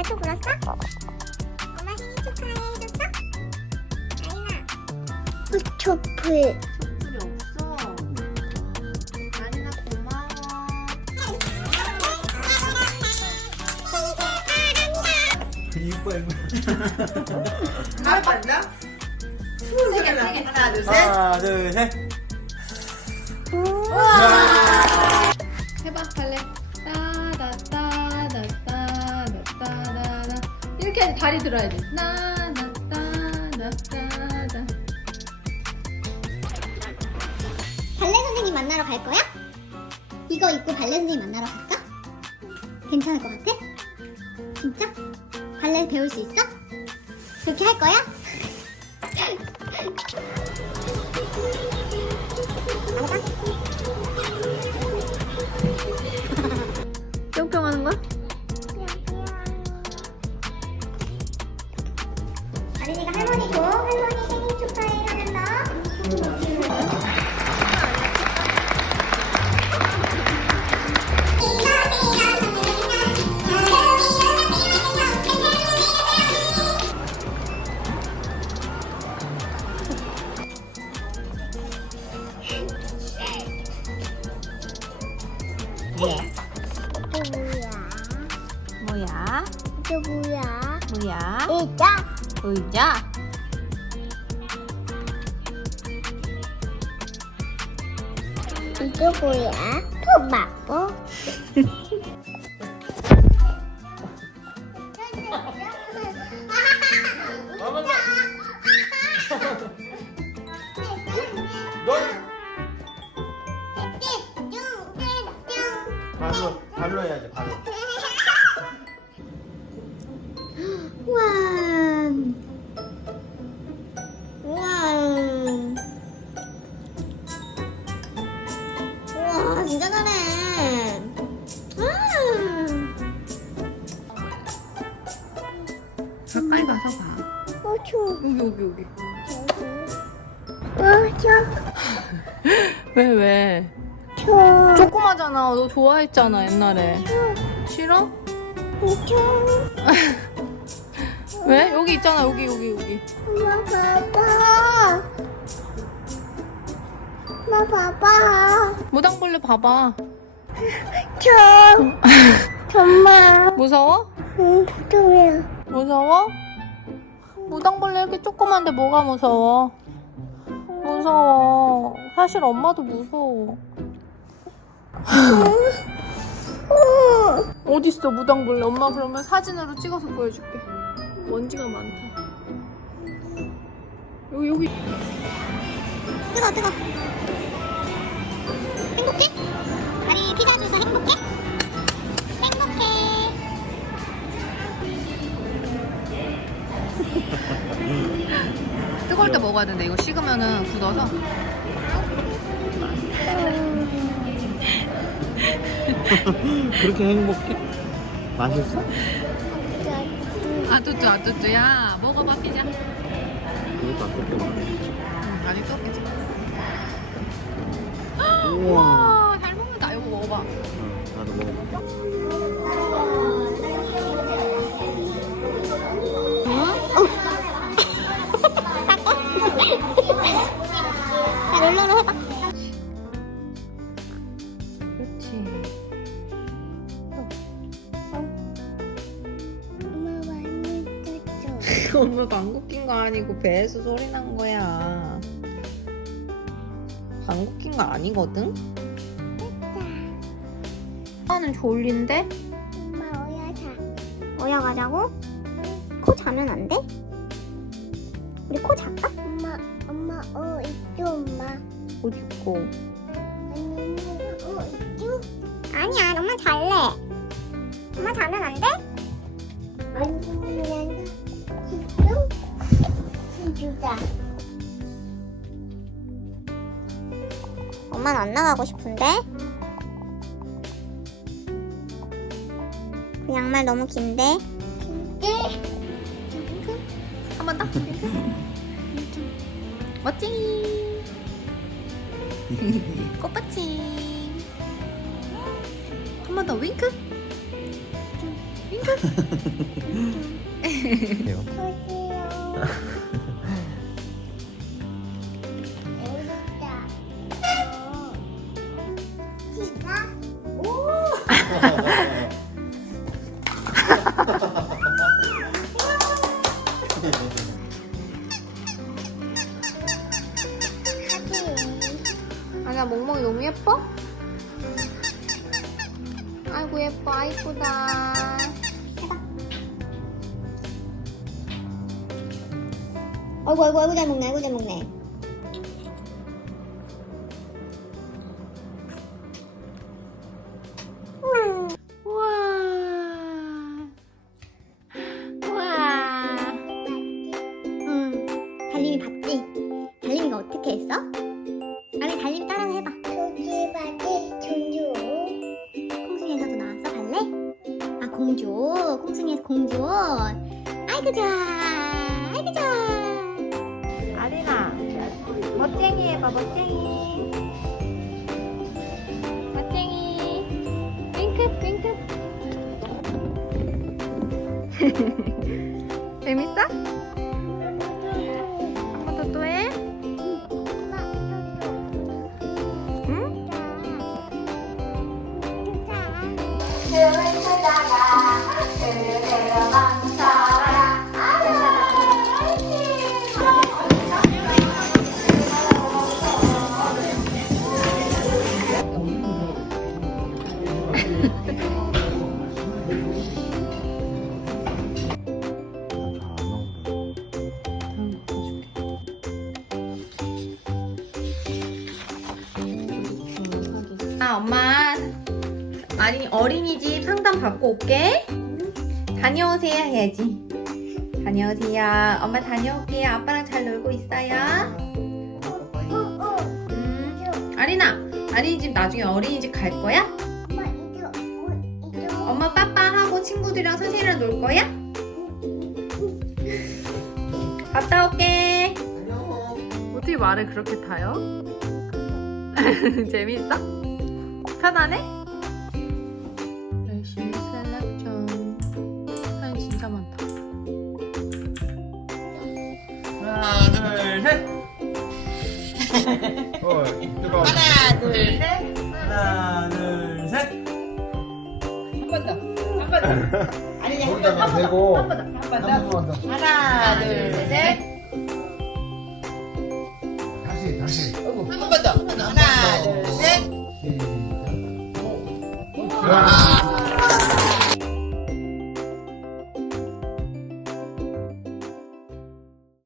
아리나 또 불었어? 엄마 생일 축하해 해줬어? 아리나 촛불 풀이 없어. 아니나 고마워. 이뻐 이뻐. 아, 맞나? 세 개 세 개 하나, 둘, 셋. 하나 둘 셋. 해봐 할래. 다리 들어야지. 나나따다따다. 발레 선생님 만나러 갈 거야? 이거 입고 발레 선생님 만나러 갈까? 괜찮을 것 같아? 진짜? 발레 배울 수 있어? 그렇게 할 거야? 뿅뿅 뭐야? 이게 뭐야? 뭐야? 의자 의자? 이게 뭐야? 토마토 가까이 가서 봐. 어. 여기 여기 여기. 어. 왜 왜? 조그마잖아. 너 좋아했잖아 옛날에. 싫어? 추워. 왜? 여기 있잖아 여기 여기 여기. 엄마 봐봐. 엄마 봐봐. 무당벌레 봐봐. 추워. 정말. 무서워? 응, 추워. 무서워? 무당벌레 이렇게 조그만데 뭐가 무서워? 무서워. 사실 엄마도 무서워. 어딨어 무당벌레? 엄마 그러면 사진으로 찍어서 보여줄게. 먼지가 많다. 여기 여기. 뜨거, 뜨거. 행복해? 아니, 피자 행복해? 행복해. 뜨거울 때 먹어야 되는데 이거 식으면은 굳어서. 그렇게 행복해? 맛있어? 아뚜뚜 아뚜뚜 야 먹어봐 피자. 안 그렇게 많아. 응, 아직 뜨겁겠지. 우와. 와, 잘 먹는다. 이거 먹어봐. 응, 나도 먹어. 자, 롤러로 해봐. 그렇지. 엄마 많이 떴죠. 엄마 방구 낀 거 아니고 배에서 소리 난 거야. 방구 낀 거 아니거든? 엄마는 졸린데? 엄마 어야 자. 어야 가자고? 코 자면 안 돼? 우리 코 잘까? 엄마, 엄마 어 있죠, 엄마. 어디 있고? 아니, 어 있죠? 아니야, 엄마 잘래. 엄마 자면 안 돼? 아니면 있죠? 주자. 엄마는 안 나가고 싶은데? 그 양말 너무 긴데? 긴데? 한번 더. 멋쟁이. 꽃받침. 한 번 더 윙크. 윙크. 그래요. 예뻐 아이쁘다. 아이고 아이고 아이고 잘 먹네 아이고 잘 먹네 공주 콩순이에서 공주. 아이고 좋아 아이고 좋아 아리나 멋쟁이 해봐 멋쟁이. 멋쟁이. 윙크 윙크. 재밌어? 아 엄마. 아니 어린이집 상담 받고 올게. 다녀오세요 해야지. 다녀오세요. 엄마 다녀올게요 아빠랑 잘 놀고 있어요. 음. 아리나 어린이집 나중에 어린이집 갈 거야? 엄마 빠빠하고 친구들이랑 선생님이랑 놀 거야? 갔다 올게. 어떻게 말을 그렇게 타요? 재밌어? 편하네? 열심히 셀렉션 사진 진짜 많다 하나, 둘, 셋. 어, 뜨거워. 하나, 둘, 셋. 하나, 둘, 셋. 한 번 더. 한 번 더. 아니, 한번 더. 거기다가 한번 더. 대고. 한번 더. 한번 더. 한 번 더. 하나, 둘, Wow.